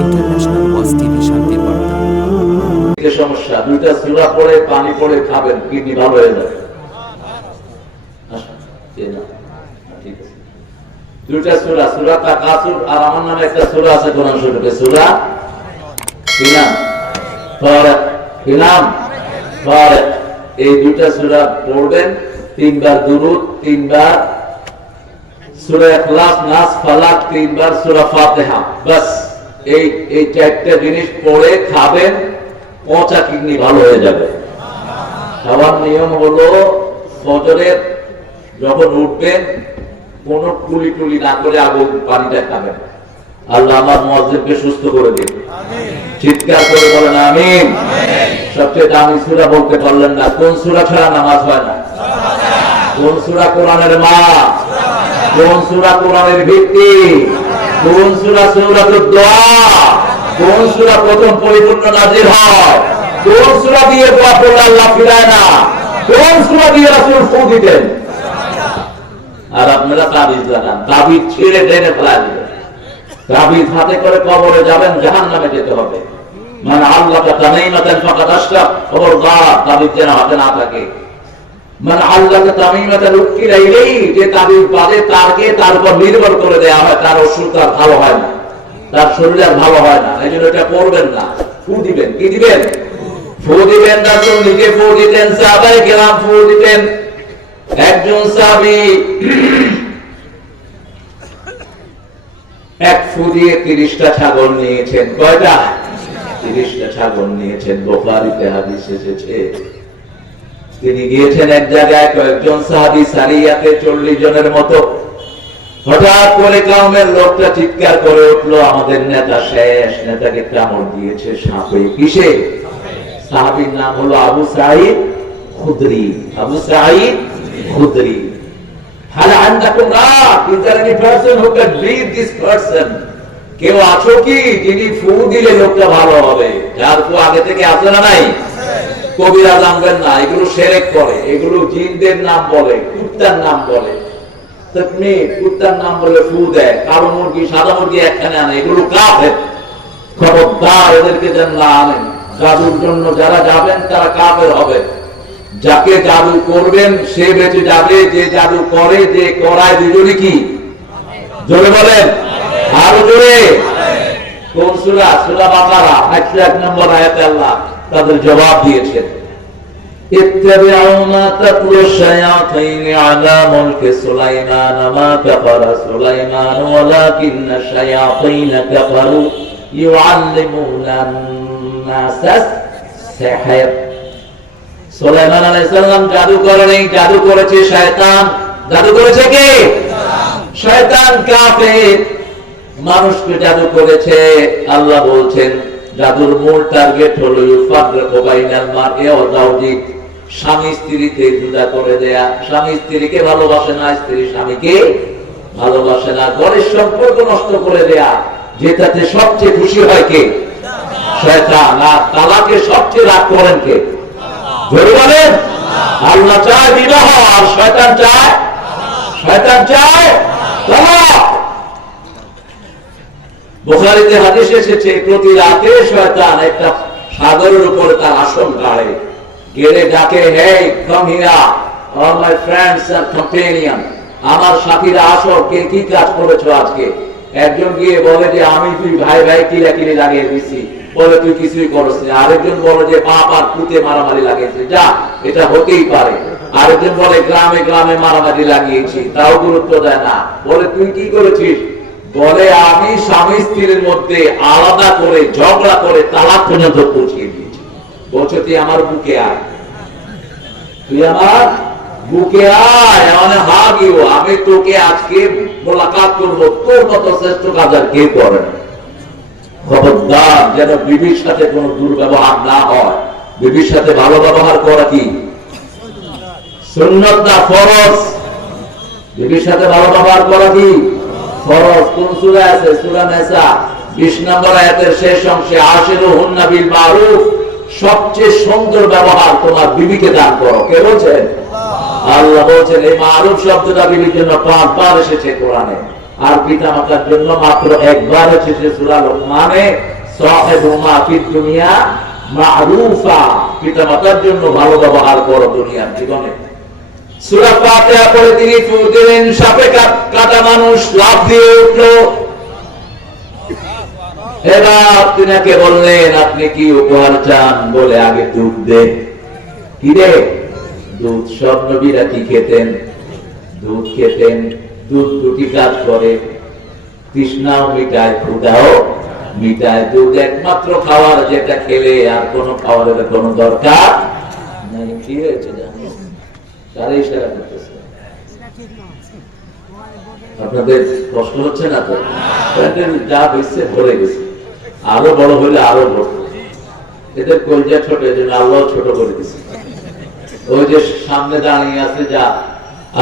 International ওয়াজ TV শান্তির বার্তা। সমস্যা দুইটা সূরা পড়ে পানি পড়ে খাবেন, কিডনি ভালো হয়ে যাবে। দুইটা সূরা, সূরা তাকাসুর আর আমার নামে একটা সূরা আছে কোরআন শরীফে, সূরা কি নাম? ফারিক। কি নাম? ফারিক। এই দুইটা সূরা পড়বেন, তিনবার দুরূদ, তিনবার সূরা ইখলাস, নাস, ফালাক, তিনবার সূরা ফাতিহা। বাস এই চারটা জিনিস পড়ে খাবেন, পচা কিডনি ভালো হয়ে যাবে। খাওয়ার নিয়ম হলো ফজরের যখন উঠবেন কোন কুলি টুলি না করে আগে পানিটা খাবেন। আল্লাহ আমার মুয়াজ্জিনকে সুস্থ করে দিন। চিৎকার করে বলেন আমিন। সবচেয়ে দামি সূরা বলতে পারলেন না, কোন সূরা ছাড়া নামাজ হয় না? কোন সূরা কোরআনের মা? কোন সূরা কোরআনের ভিত্তি? কোন সূরা সূরাতুদ দোয়া? কোন সূরা প্রথম পরিপূর্ণ নাযিল হয়? কোন সূরা দিয়ে দোয়া পড়লে আল্লাহ ফিরায় না? কোন সূরা দিয়ে রাসূল ফু দিতেন? আর আপনারা তাবিজ লাগান, তাবিজ ছিঁড়ে টেনে ফেলা দিবেন। তাবিজ হাতে করে কবরে যাবেন, জাহান্নামে যেতে হবে। মানে আল্লাহকে তামিমাতান ফাকাদ আশরাক, খবরদার তাবিজ যেন হাতে না থাকে। মানে আল্লাহকে তামিমাতান উকিলা ইলাইহি, যে তাবিজ বাজে তার উপর নির্ভর করে দেয়া হয়, তার অসুখ তার ভালো হয় না, তার শরীর আর ভালো হয় না। এই জন্য এটা পড়বেন না। ফু দিবেন। কি দিবেন? ফু দিবেন। রাসূল নিজে ফু দিতেন, সাহাবায়ে কেরাম ফু দিতেন। একজন সাহাবী এক ফু দিয়ে 30টা ছাগল নিয়েছেন। কয়টা? 30টা ছাগল নিয়েছেন। বুখারীতে হাদিস এসেছে। তিনি গিয়েছেন এক জায়গায়, কয়েকজন সাহাবী সারিয়াতে 40 জনের মতো। হঠাৎ করে কাউমের লোকটা চিৎকার করে উঠলো, আমাদের নেতা শেষ, নেতাকে কামড় দিয়েছে সাপে। কিসে? সাহাবীর নাম হলো Abu Saeed খুদরি। Abu Saeed Khudri. হাল আনদাকুম রাহ, is there any person who can breathe this person? কেউ আছো কি যিনি ফু দিলে লোকটা ভালো হবে? যার ফু আগে থেকে আছে না নাই? কবিরা জানবেন না, এগুলো শিরক করে, এগুলো জিনদের নাম বলে, কুত্তার নাম বলে। তুমি কুত্তার নাম বলে ফু দেয়, কালো মুরগি সাদা মুরগি একখানে আনে, এগুলো কাফের। খবরদার এদেরকে যেন না আনেন। জাদুর জন্য যারা যাবেন তারা কাফের হবে। যাকে জাদু করবেন সে বেঁচে যাবে, যে জাদু করে, যে করায়, দুজনে কি? জোরে বলেন, আরো জোরে। কোন সূরা? সূরা বাকারা 101 নম্বর আয়াতে আল্লাহ তাদের জবাব দিয়েছেন। ইত্তাবিউ মা তাতলু শায়াতিন আলা মুলকি সুলাইমান মা কাফারা সুলাইমান ওয়ালাকিন্না শায়াতিন কাফারু ইউআল্লিমুনা আন-নাস সিহর। সুলাইমান আলাইহিস সালাম জাদু করেন, জাদু করেছে শয়তান। জাদু করেছে কে? শয়তান কাফের। মানুষকে জাদু করেছে। আল্লাহ বলছেন জাদুর মূল টার্গেট হলো ইউফাররিকু বাইনাল মারই ওয়া যাওজি, স্বামী স্ত্রীতে জুদা করে দেয়া। স্বামী স্ত্রীকে ভালোবাসে না, স্ত্রী স্বামীকে ভালোবাসে না। ঘরের সম্পর্ক নষ্ট করে দেয়া, যেটাতে সবচেয়ে খুশি হয় কে? শয়তান। আর তালাকে সবচেয়ে রাগ করেন কে? জোরে বলেন। আল্লাহ চায় বিবাহ, আর শয়তান চায় তালাক। বুখারীতে হাদিস এসেছে, প্রতি রাতে শয়তান একটা সাগরের উপর তার আসন গাড়ে, গেড়ে ডাকে, hey come here all my friends and companion, আমার সাথীরা আসো, কে কি কাজ করেছো আজকে? একজন গিয়ে বলে যে আমি তুই ভাই ভাই কিলাকিলি লাগিয়ে দিছি। বলে তুই কিছুই করছ না। আরেকজন বলে যে বাপ আর পুতে মারামারি লাগিয়েছে। যা, এটা হতেই পারে। আরেকজন বলে গ্রামে গ্রামে মারামারি লাগিয়েছি, তাও গুরুত্ব দেয় না। বলে তুই কি করেছিস? বলে আমি স্বামী স্ত্রীর মধ্যে আলাদা করে ঝগড়া করে তালাক পর্যন্ত পৌঁছিয়ে দিয়েছি। বলছে তুই আমার বুকে আয়, তুই আমার বুকে আয়, মানে হাগিও, আমি তোকে আজকে মোলাকাত করবো। তোর মতো শ্রেষ্ঠ কাজ আর কে করে না। খবরদার যেন বিবির সাথে কোনো দুর্ব্যবহার না হয়। বিবির সাথে ভালো ব্যবহার করা কি সুন্নাত না ফরজ? বিবির সাথে ভালো ব্যবহার করা কি ফরজ। কোন সূরা আছে? সূরা নিসা 20 নম্বর আয়াতের শেষ অংশে, আশিরুহুন্না বিল মারুফ, সবচেয়ে সুন্দর ব্যবহার তোমার বিবিকে দান করো। কে বলছেন? আল্লাহ বলছেন। এই মারুফ শব্দটা বিবির জন্য 5 বার এসেছে কোরআনে। আর পিতা মাতার জন্য মাত্র একবার হচ্ছে সূরা লোকমানে সাহিবুমা ফিদ দুনিয়া মারুফা, পিতা মাতার জন্য ভালো ব্যবহার করো দুনিয়ার জীবনে। সূরা ফাতিহা পড়ে তিনি ফু দিলেন, সাপে কাটা মানুষ লাফ দিয়ে উঠলো। এবার তিনাকে বললেন আপনি কি উপহার চান? বলে আগে দুধ দে। কি রে? দুধ। সব নবীরা কি খেতেন? দুধ খেতেন। দুধ দুটি কাজ করে, তৃষ্ণাও মিটায়, ক্ষুধাও মিটায়। দুধ একমাত্র খাওয়ার যেটা খেলে আর কোনো খাওয়ারের কোনো দরকার নাই। কি হয়েছে জানো? তারা ইশারা করতেছে। আপনাদের কষ্ট হচ্ছে না তো? যা হয়েছে ভরে গেছে, আরো বড় হইলে আরো বড়। এদের কলজা ছোট, এজন্য আল্লাহ ছোট করে দিচ্ছে। ওই যে সামনে দাঁড়িয়ে আছে, যা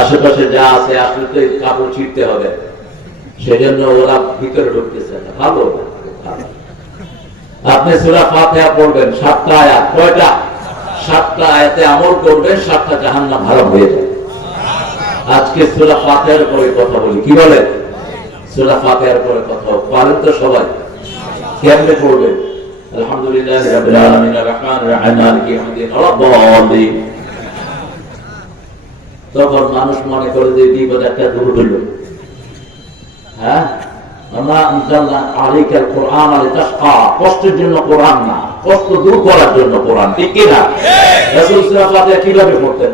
আশেপাশে যা আছে, আসলে তো কাপড় ছিঁড়তে হবে, সেজন্য ওরা ভিতরে ঢুকতেছে না। ভালো, আপনি সূরা ফাতিহা পড়বেন, 7টা আয়াত। কয়টা? 7টা আয়াতে আমল করবেন, 7টা জাহান্নাম হারাম হয়ে যাবে। আজকে সূরা ফাতিহার উপরে কথা বলি। কি বলে? সূরা ফাতিহার উপরে কথা পারেন তো সবাই? কেমনে পড়বেন? আলহামদুলিল্লাহি রাব্বিল আলামিন আর রহমানির রহিম মালিকি ইয়াউমিদ্দিন আলাদ-দাল্লিন। তখন মানুষ মনে করে যে বিপদ একটা দূর হইল। হ্যাঁ, আল্লাহ আনজালনা আলাইকাল কুরআন লিতাশকা, কষ্টের জন্য কোরআন না, কষ্ট দূর করার জন্য কোরআন। ঠিক কি না? রাসূল সূরা ফাতিহা কিভাবে পড়তেন?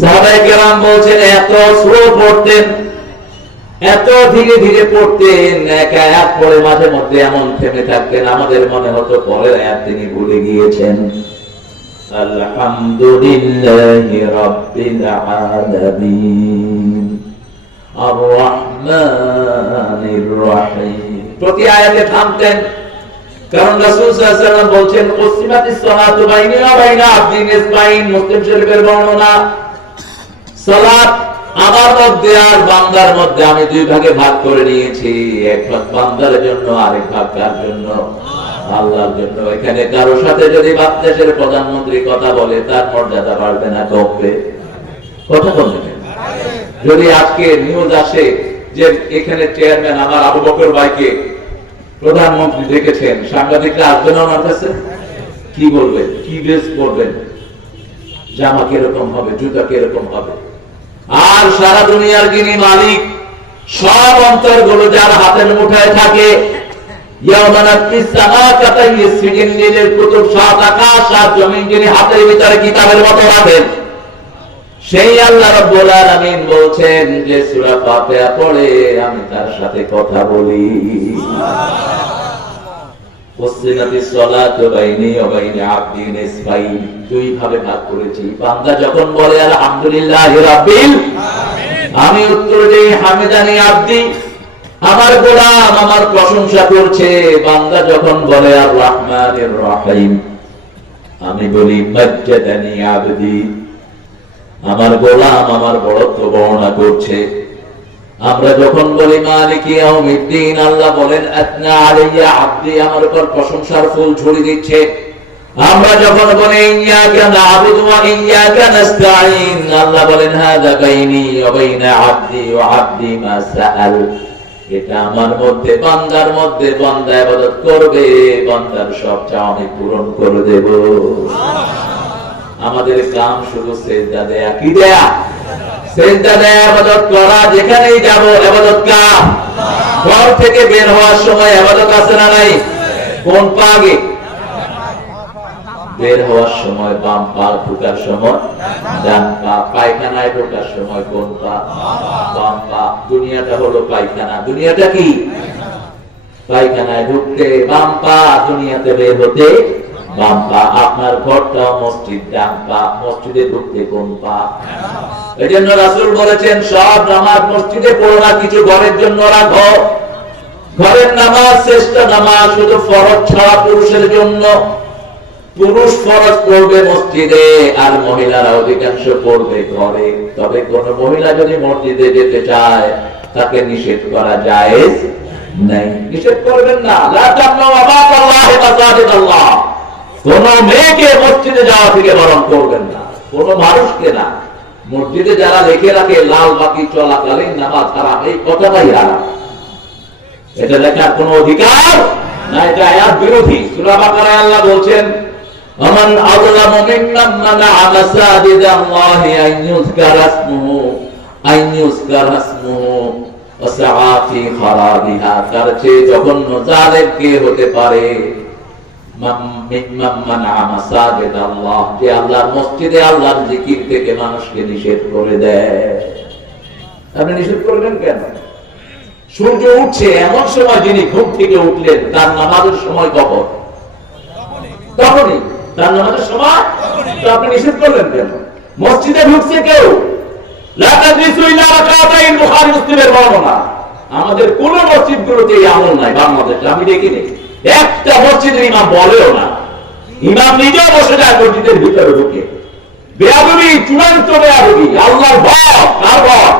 সাহাবায়ে কেরাম বলছেন এত স্লো পড়তেন, এত ধীরে ধীরে পড়তেন, এক আয়াত পড়ে মাঝে মধ্যে এমন থেমে থাকতেন, আমাদের মনে হতো পরের আয়াত তিনি ভুলে গিয়েছেন। আলহামদুলিল্লাহি রাব্বিল আলামিন আর রহমানির রহিম। প্রতি আয়াতে থামতেন, কারণ রাসূল সাল্লাল্লাহু আলাইহি ওয়াসাল্লাম বলছেন কুসিমাতিস সালাতু বাইনি ওয়া বাইনা আবদি নিসফাইন। মুসলিম শরীফের বর্ণনা, সালাত আমার মধ্যে আর বান্দার মধ্যে আমি দুই ভাগে ভাগ করে নিয়েছি। এক ভাগ বান্দার জন্য, আরেক ভাগ কার জন্য? আল্লাহর জন্য। এখানে কারো সাথে যদি বাংলাদেশের প্রধানমন্ত্রী কথা বলে, তার মর্যাদা বাড়বে না কমবে? কথা বলবেন। যদি আজকে নিউজ আসে যে এখানে চেয়ারম্যান আমার আবু বকর ভাইকে প্রধানমন্ত্রী দেখেছেন, সাংবাদিকরা আসবে না ওনার কাছে? কি বলবেন? কি ড্রেস পরবেন? জামা কিরকম হবে? জুতা কিরকম হবে? আর সারা দুনিয়ার যিনি মালিক, সব অন্তরগুলো যার হাতের মুঠায় থাকে, যিনি হাতের ভিতরে কিতাবের মতো রাখেন, সেই আল্লাহ রাব্বুল আলামিন বলছেন যে সূরা ফাতিহা পড়ে আমি তার সাথে কথা বলি। দুই ভাবে ভাগ করেছি। বান্দা যখন বলে আলহামদুলিল্লাহি রাব্বিল আলামিন, আমি উত্তর দেই হামিদানি আব্দি, আমার গোলাম আমার প্রশংসা করছে। বান্দা যখন বলে আর রহমানির রহিম, আমি বলি মাজ্জাদানি আবদি, আমার গোলাম আমার বড়ত্ব বর্ণনা করছে। আমরা যখন বলি মালিকি ইয়াউমিদ্দিন, আল্লাহ বলেন আতনা আলাইয়া আবদি, আমার উপর প্রশংসার ফুল ঝুড়ি দিচ্ছে। আমরা যখন বলি ইয়্যাকা না'বুদু ওয়া ইয়্যাকা নাস্তাঈন, আল্লাহ বলেন হাযা বাইনি ওয়া বাইনা আবদি ওয়া আবদি মা সাআল, এটা আমার মধ্যে বান্দার মধ্যে, বান্দা ইবাদত করবে, বান্দার সব চাওয়া আমি পূরণ করে দেব। আমাদের কাম শুধু সিজদা দেয়া। কি দেয়া? সিজদা দেয়া, ইবাদত করা। যেখানেই যাব ইবাদত কার? ঘর থেকে বের হওয়ার সময় ইবাদত আছে না নাই? কোন পা আগে? বের হওয়ার সময় বাম পা, ঢোকার সময় ডান পা, পায়খানায় ঢোকার সময় কোন পা? বাম পা। দুনিয়াটা হলো পায়খানা। দুনিয়াটা কি? পায়খানায় ঢুকতে বাম পা, দুনিয়াতে বের হতে বাম পা। আপনার ঘরটা মসজিদ, ডান পা। মসজিদে ঢুকতে কোন পা? এই জন্য রাসূল বলেছেন সব নামাজ মসজিদে পড়ো না, কিছু ঘরের জন্য রাখো। ঘরের নামাজ শ্রেষ্ঠ নামাজ, শুধু ফরজ ছাড়া পুরুষের জন্য। পুরুষ ফরজ পড়বে মসজিদে, আর মহিলারা অধিকাংশ পড়বে ঘরে। তবে কোন মহিলা যদি মসজিদে যেতে চায়, তাকে নিষেধ করা জায়েজ নাই। নিষেধ করবেন না। লা তামনাউ আমাতাল্লাহি মাসাজিদাল্লাহ, কোন মেয়েকে মসজিদে যাওয়া থেকে বারণ করবেন না, কোন মানুষকে না। মসজিদে যারা লিখে রাখে লাল বাতি চলাকালীন নামাজ হারাম, এই কথাটাই হারাম। এটা লেখার কোনো অধিকার না, এটা আয়াত বিরোধী। সূরা বাকারায় আল্লাহ বলছেন, আমান আযলামু মিম্মান মানাআ মাসাজিদাল্লাহি আন ইউযকারা ইসমুহু ওয়া সাআ ফি খারাবিহা। তার চেয়ে জঘন্য জালেম কে হতে পারে? মিম্মান মানাআ মাসাজিদাল্লাহ, যে আল্লাহর মসজিদে আল্লাহর জিকির থেকে মানুষকে নিষেধ করে দেয়। আপনি নিষেধ করবেন কেন? সূর্য উঠছে এমন সময় যিনি ঘুম থেকে উঠলেন, তার নামাজের সময় কখন? তখনই তার নামাজের সময়। তো আপনি নিষেধ করলেন কেন? মসজিদে ঢুকছে কেউ, লা তাজলিসু ইল্লা রাকাতাইন, বুখারী মুসলিমের বর্ণনা। আমাদের কোন মসজিদগুলোতে এই আমল নাই বাংলাদেশে, আমি দেখিনি। একটা মসজিদের ইমাম বলেও না, ইমাম নিজেও বসে যায় মসজিদের ভিতরে ঢুকে। বেয়াদবি, চূড়ান্ত বেয়াদবি। আল্লাহর ভয় কার ভয়?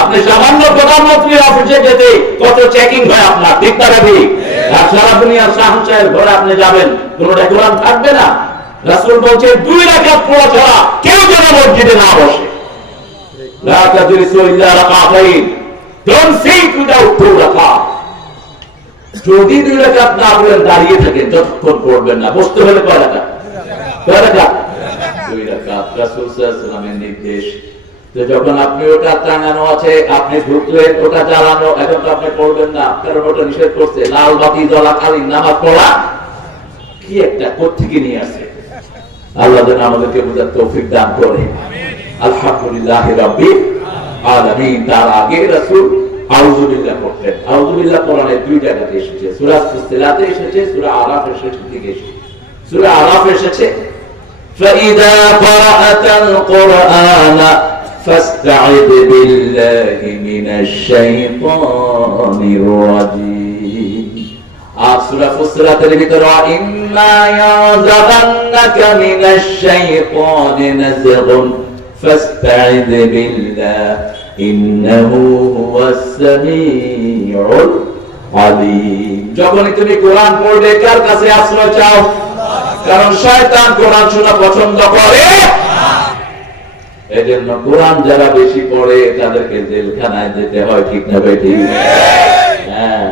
আপনি সামান্য প্রধানমন্ত্রী অফিসে যেতে কত চেকিং হয় আপনার, ঠিক না ঠিক? আর সারা দুনিয়ার শাহজাহানের ঘরে আপনি যাবেন, কোন রেগুলার থাকবে না। রাসূল বলছেন 2 রাকাত পড়া ছাড়া কেউ যেন মসজিদে না বসে। লা তাজলিসু ইল্লা রাকাতাইন, ডোন্ট সিট উইদাউট 2 রাকাত। যদি 2 রাকাত না পড়েন দাঁড়িয়ে থাকেন, যতক্ষণ পড়বেন না। বসতে হলে কয় রাকাত? 2 রাকাত। রাসূল সাল্লাল্লাহু আলাইহি ওয়াসাল্লামের নির্দেশ। তো যখন আপনি ওটা টাঙানো আছে, আপনি ঢুকলেন, ওটা জ্বালানো, এখন তো আপনি পড়বেন না, কারণ ওটা নিষেধ করছে। লাল বাতি জ্বলাকালীন নামাজ পড়া কি একটা কোত্থেকে নিয়ে আসে। আল্লাহ যেন আমাদেরকে বোঝার তৌফিক দান করে। আলহামদুলিল্লাহ রাব্বিল আলামিন। তার আগে রাসূল আউযু বিল্লাহ পড়তেন। আউযু বিল্লাহ কোরআনে 2 জায়গাতে এসেছে, সূরা ফুসিলাতে এসেছে, সূরা আরাফ এসেছে। সূরা আরাফ এসেছে, فإذا قرأت القرآن فاستعذ بالله من الشيطان الرجيم। سورة فصلت الفطر، إما ينزغنك من الشيطان نزغ فاستعذ بالله إنه هو السميع العليم। যখনই তুমি কোরআন পড়বে কার কাছে আশ্রয় চাও? কারণ শয়তান কোরআন শোনা পছন্দ করে। এজন্য কোরআন যারা বেশি পড়ে তাদেরকে জেলখানায় যেতে হয়, ঠিক না বেঠিক? হ্যাঁ,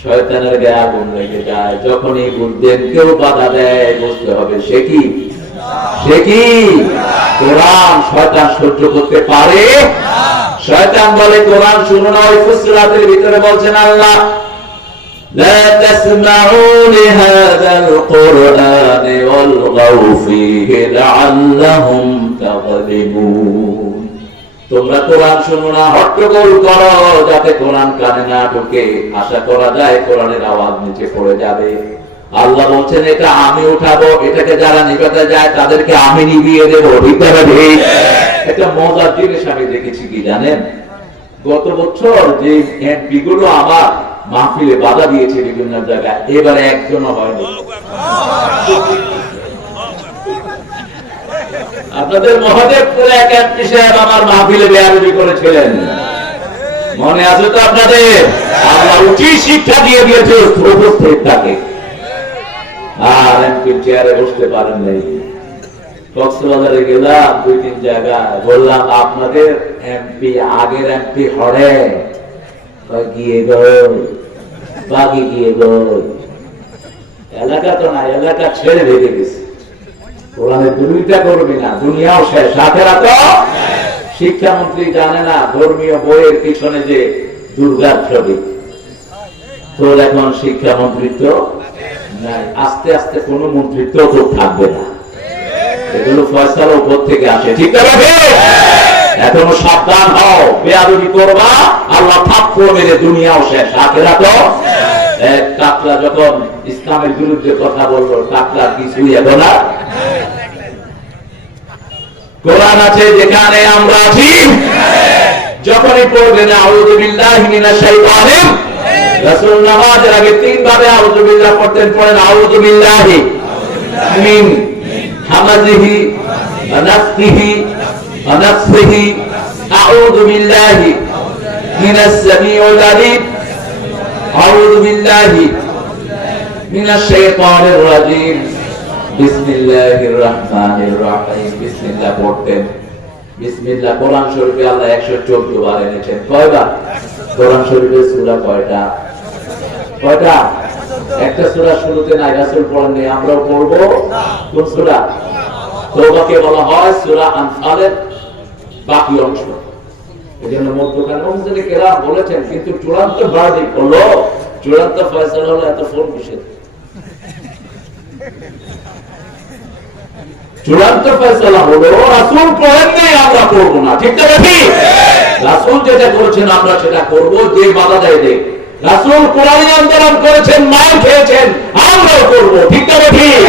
শয়তানের গায়ে আগুন লেগে যায়। যখনই বুঝবেন কেউ বাধা দেয়, বুঝতে হবে সে কি কোরআন শয়তান সহ্য করতে পারে। শয়তান বলে কোরআন শুনো না। ওই ফুসিলাতের ভিতরে বলছেন আল্লাহ, لا تسمعوا لهذا القرآن والغوا فيه لعلهم تغلبون। তোমরা কোরআন শুনো না, হট্টগোল করো যাতে কোরআন কানে না ঢোকে। আশা করা যায় কোরআনের আওয়াজ নিচে পড়ে যাবে। আল্লাহ বলছেন এটা আমি উঠাবো, এটাকে যারা নিভাতে যায় তাদেরকে আমি নিভিয়ে দেবো, ঠিক না ঠিক? একটা মজার জিনিস আমি দেখেছি কি জানেন? গত বছর যে এমপি গুলো আমার মাহফিলে বাধা দিয়েছে বিভিন্ন জায়গায়, এবারে একজনও হয়নি। আপনাদের মহদেবপুরে এক এমপি সাহেব আমার মাহফিলে বেয়াদবি করেছিলেন, মনে আছে তো আপনাদের? আল্লাহ উচিত শিক্ষা দিয়ে দিয়েছে উপস্থিত থাকে, আর এমপির চেয়ারে বসতে পারেন নাই। কক্সবাজারে গেলাম 2-3 জায়গায়, বললাম আপনাদের এমপি আগের এমপি হরে গিয়ে বাগি গিয়ে এলাকা তো না, এলাকা ছেড়ে ভেঙে গেছে। কোরআনের বিরোধিতা করবি না, দুনিয়াও শেষ, সাথেরা তো। শিক্ষামন্ত্রী জানে না ধর্মীয় বইয়ের পিছনে যে দুর্গার ছবি। তোর এখন শিক্ষামন্ত্রিত্ব নাই, আস্তে আস্তে কোন মন্ত্রিত্ব তো থাকবে না। এগুলো ফয়সালা উপর থেকে আসে, ঠিক না? এখনো সাবধান হও, বেয়াদবি করবা, আল্লাহ থাপ্পড় মেরে দুনিয়াও শেষ, আখেরা তো। এক টাকলা যখন ইসলামের বিরুদ্ধে কথা বললো, টাকলা কিছুই এখন না। কোরআন আছে যেখানে আমরা আছি, যখনই পড়বেন আউযু বিল্লাহি মিনাশ শাইতানির। রাসূল নামাজের আগে 3 ভাবে আউযু বিল্লাহ পড়তেন। পড়েন আউযু বিল্লাহি মিন হামাজিহি ওয়া নাফসিহি ওয়া নাফসিহি, আউযু বিল্লাহি মিনাস সামিউল আলিম, আউযু বিল্লাহি মিনাশ শাইতানির রাজিম, বিসমিল্লাহির রহমানির রহিম। বিসমিল্লাহ পড়তেন। বিসমিল্লাহ কোরআন শরীফে আল্লাহ 114 বার এনেছেন। কয়বার? কোরআন শরীফের সূরা কয়টা? কয়টা? একটা সূরা শুরুতে নাই, রাসূল পড়েন নেই, আমরাও পড়ব। কোন সূরা? তওবাকে বলা হয় সূরা আনফালের বাকি অংশ। এজন্য মধ্যখানে মুফাসসিরিনে কেরাম বলেছেন, কিন্তু চূড়ান্ত ভার্ডিক্ট হলো, চূড়ান্ত ফয়সালা হলো এত ফোন কিসের? চূড়ান্ত ফয়সালা হলো রাসূল পড়েন নেই, আমরা করব না। ঠিক না ঠিক? রাসূল যেটা করেছেন আমরা সেটা করব, যে বাধা দেয় দেখ। রাসূল কোরআন আন্দোলন করেছেন, মার খেয়েছেন, আমরাও করব। ঠিক না ঠিক?